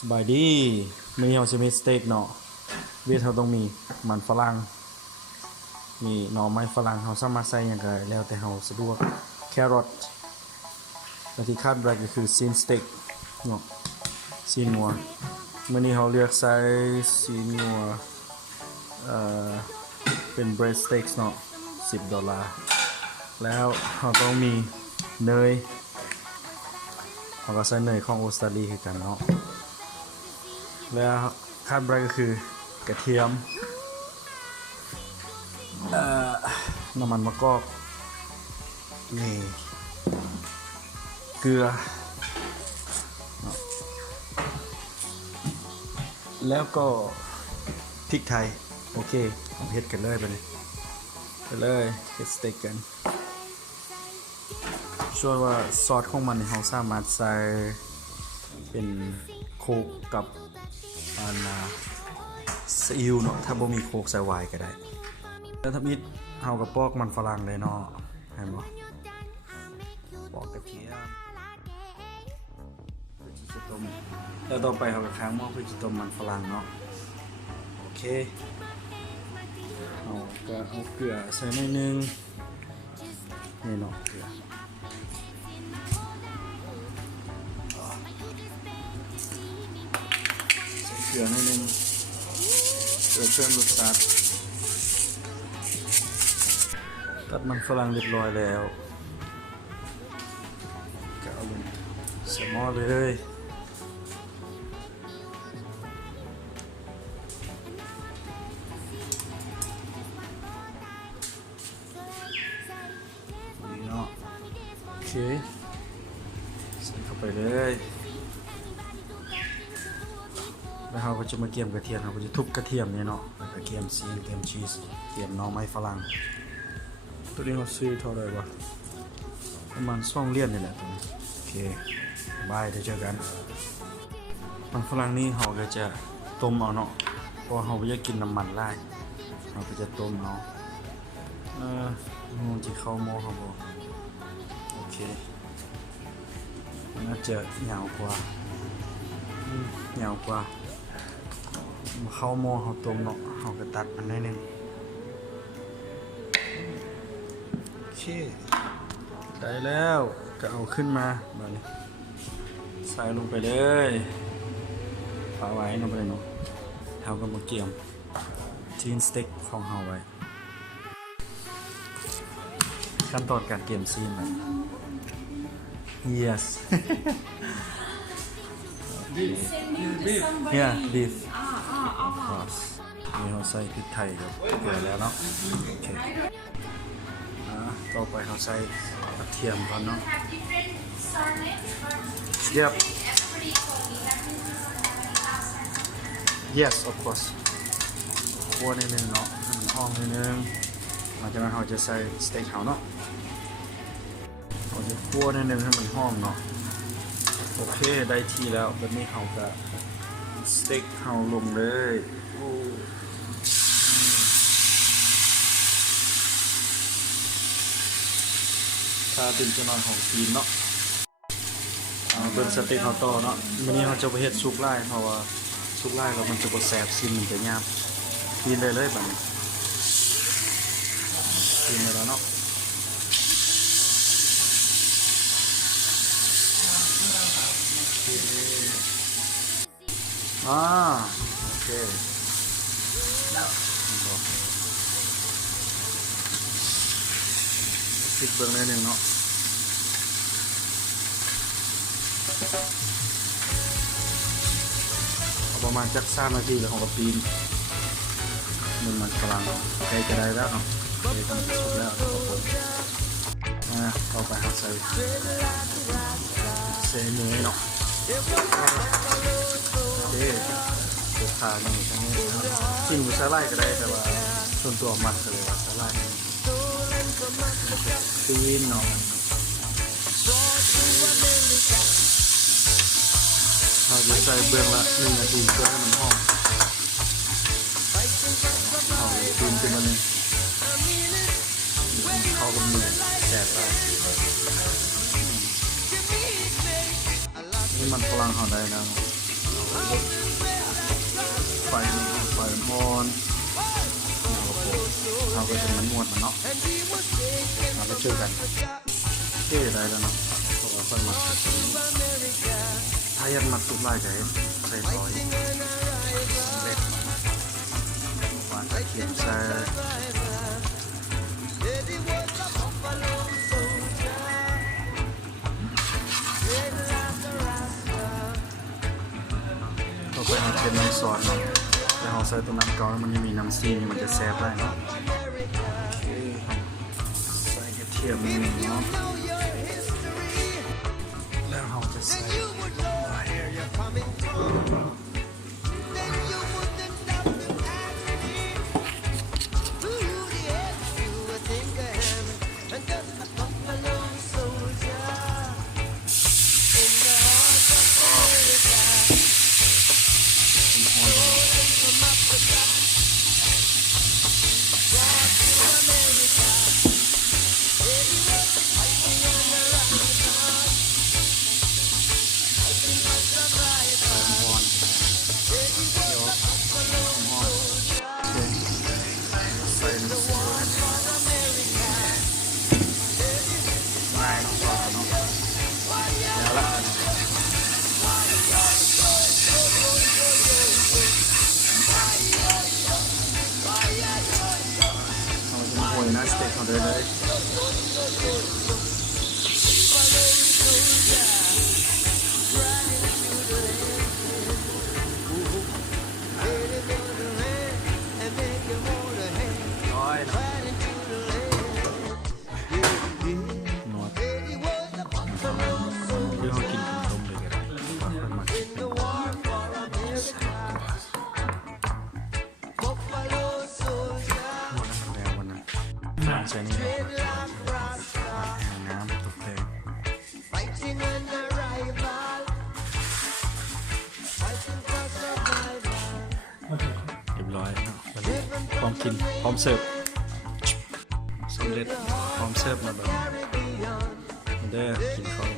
สบายดีมีเฮาจะมีสเต็กเนาะเวียดเฮาต้องมีมันฝรั่งมีหน่อไม้ฝรั่งเฮาสามารถใส่หยังก็ได้แล้วแต่เฮาสะดวกแครอทและที่ขาดบ่ได้ก็คือซีนสเต็กเนาะซีนงัวมื้อนี้เฮาเลือกใส่ซีนงัวเป็นเบรดสเต็กเนาะ$10แล้วเฮาต้องมีเนยเฮาก็ใส่เนยของออสเตรเลียคือกันเนาะแล้วขาดบ่ได้ก็คือกระเทียมน้ำมันมะกอกนี่เกลือแล้วก็พริกไทยโอเคเฮ็ดกันเลยไปเลยเฮ็ดสเต็กกันช่วยว่าซอสของมันเราสามารถใส่เป็นโคกกับซีอิ๊วเนาะถ้าบ่มีโคกใส่ไวน์ก็ได้แล้วถ้ามีเฮากับปอกมันฝรั่งเลยเนาะเห็นบ่ปอกกระเทียมเพื่อที่จะต้มแล้วต่อไปเฮาก็ค้างหม้อเพื่อจะต้มมันฝรั่งเนาะโอเคเอาก็เอาเกลือใส่หน่อยนึงนี่เนาะเกลือใส่เกลือหน่อยนึงเพื่อเพิ่มรสชาติตัดมันฝรั่งเรียบร้อยแล้วก็เอาลงใส่หม้อเลยนี่เนาะโอเคใส่เข้าไปเลยแล้วเราก็จะมาเกี่ยมกระเทียมเราก็จะทุบกระเทียมเนี่ยเนาะแล้วก็เกี่ยมซีนเกี่ยมชีสเกี่ยมหน่อไม้ฝรั่งตัวนี้เราซื้อเท่าไหร่วะประมาณ2 เหรียญนี่แหละตัวนี้โอเคบายเดี๋ยวเจอกันมันฝรั่งนี่เราก็จะต้มเอาเนาะเพราะเราไม่อยากกินน้ำมันไล่เราก็จะต้มเอามันจะเข้าหม้อเขาบอกโอเคมันน่าจะเหนียวกว่าเข้าหม้อเขาต้มเนาะเขาก็ตัดมันได้นึงโอเคได้แล้วก็เอาขึ้นมาแบบนี้ใส่ลงไปเลยฝาไว้ลงไปเลยเนาะเราก็มาเกี่ยมชีสสเต็กของเราไว้ขั้นตอนการเกี่ยมซีนมัน yes yeah beef of course นี่เราใส่พริกไทยกับเกลือแล้วเนาะโอเคต่อไปเราใส่กระเทียมก่อนเนาะ yep yes of course คั่วนิดนึงเนาะให้มันหอมนิดนึงหลังจากนั้นเราจะใส่สเต็กเขาเนาะเราจะคั่วนิดนึงให้มันหอมเนาะโอเคได้ทีแล้วแบบนี้เขาจะสเต็กเขาลงเลยถ้าเป็นจะนอนของทีมเนาะเป็นสเต็กเขาต่อเนาะวันนี้เราจะไปเฮ็ดซุปไล่เพราะว่าซุปไล่เรามันจะบดแสบซิมมันจะยาบกินได้เลยแบบนี้กินได้แล้วเนาะโอเคพริกเบื้องนิดนึงเนาะเอาประมาณจัก3 นาทีแล้วของกระปีนมันกำลังใกล้จะได้แล้วเนาะใกล้จะสุกแล้วครับผมต่อไปเราใส่เนื้อเนาะโอเคตัวขาหนึ่งทั้งนี้กินหมูสไลด์ก็ได้แต่ว่าส่วนตัวมันก็เลยว่าสไลด์ปีนเนาะเราจะใส่เบื้องละ1 นาทีเพื่อให้มันหอมเอาปีนขึ้นมาเลยเข้ากับเนื้อแสบเลยนี่มันฝรั่งเขาได้แล้ว เ อนเราก็จะมันนวดมันเนาะเราไปเจอกันเท่ได้แล้วเนาะเพราะว่าคนมาถ้ายังมักตุกลายจะใส่ซอยเล็ดหวานเขียมใส่ต่อไปเราเป็นน้ำซอสเนาะแต่เราใส่ตัวน้ำเกาแล้วมันยังมีน้ำซีนมันจะแซ่บได้เนาะใส่กระเทียมนิดนึงเนาะแล้วเราจะใส่นะสเต็กของเดิมเลยร้อยนะนวดเรื่องกินต้มเลยก็ได้คนมากินเป็นแล้ววันนั้นใช้นี่น้ำตกเพลงเรียบร้อยวันนี้พร้อมกินพร้อมเสิร์ฟสำเร็จพร้อมเสิร์ฟมาแบบเด้อกินข้าว